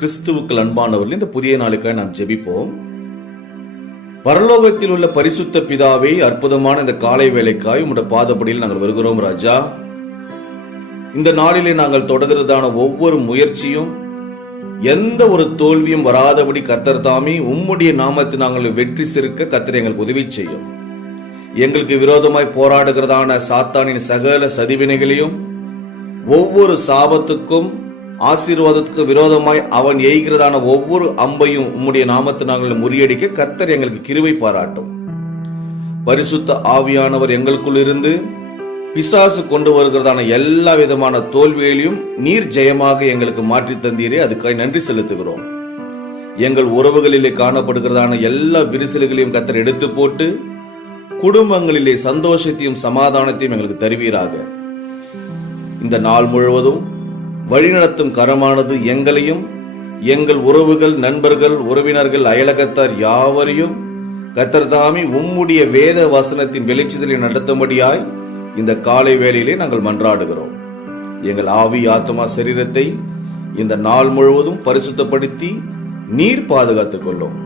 கிறிஸ்துவுக்கள் அன்பானவர்கள், இந்த புதிய நாளுக்காக நாம் ஜெபிப்போம். பரலோகத்தில் உள்ள பரிசுத்த பிதாவே, அற்புதமான இந்த காலை வேளைக்காய் உம்முடைய பாதப்படியில் நாங்கள் வருகிறோம் ராஜா. இந்த நாளிலே நாங்கள் தொடர்கிறதான ஒவ்வொரு முயற்சியும் எந்த ஒரு தோல்வியும் வராதபடி கர்த்தர் தாமே உம்முடைய நாமத்தை நாங்கள் வெற்றி சிறுக்க கர்த்தர் எங்களுக்கு உதவி செய்யும். எங்களுக்கு விரோதமாய் போராடுகிறதான சாத்தானின் சகல சதிவினைகளையும், ஒவ்வொரு சாபத்துக்கும் ஆசீர்வாதத்துக்கு விரோதமாய் அவன் எய்கிறதான ஒவ்வொரு அம்பையும் உம்முடைய நாமத்தை நாங்கள் முறியடிக்க கர்த்தர் எங்களுக்கு கிருபை பாராட்டும். பரிசுத்த ஆவியானவர் எங்களுக்குள் இருந்து பிசாசு கொண்டு வருகிறதான எல்லா விதமான தோல்விகளையும் நீர் ஜெயமாக எங்களுக்கு மாற்றி தந்தீரே, அதுக்காக நன்றி செலுத்துகிறோம். எங்கள் உறவுகளிலே காணப்படுகிறதான எல்லா விரிசல்களையும் கர்த்தர் எடுத்து போட்டு குடும்பங்களிலே சந்தோஷத்தையும் சமாதானத்தையும் எங்களுக்கு தருவீராக. இந்த நாள் முழுவதும் வழிநடத்தும் கரமானது எங்களையும், எங்கள் உறவுகள், நண்பர்கள், உறவினர்கள், அயலகத்தார் யாவரையும் கர்த்தர் தாமே உம்முடைய வேத வசனத்தின் வெளிச்சத்திலே நடத்தும்படியாய் இந்த காலை வேளையிலே நாங்கள் மன்றாடுகிறோம். எங்கள் ஆவி, ஆத்மா, சரீரத்தை இந்த நாள் முழுவதும் பரிசுத்தப்படுத்தி நீர் பாதுகாத்துக் கொள்ளும்.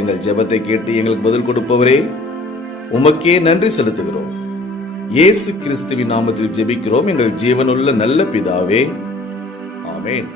எங்கள் ஜெபத்தை கேட்டு எங்களுக்கு பதில் கொடுப்பவரே, உமக்கே நன்றி செலுத்துகிறோம். இயேசு கிறிஸ்துவின் நாமத்தில் ஜெபிக்கிறோம் எங்கள் ஜீவனுள்ள நல்ல பிதாவே, ஆமென்.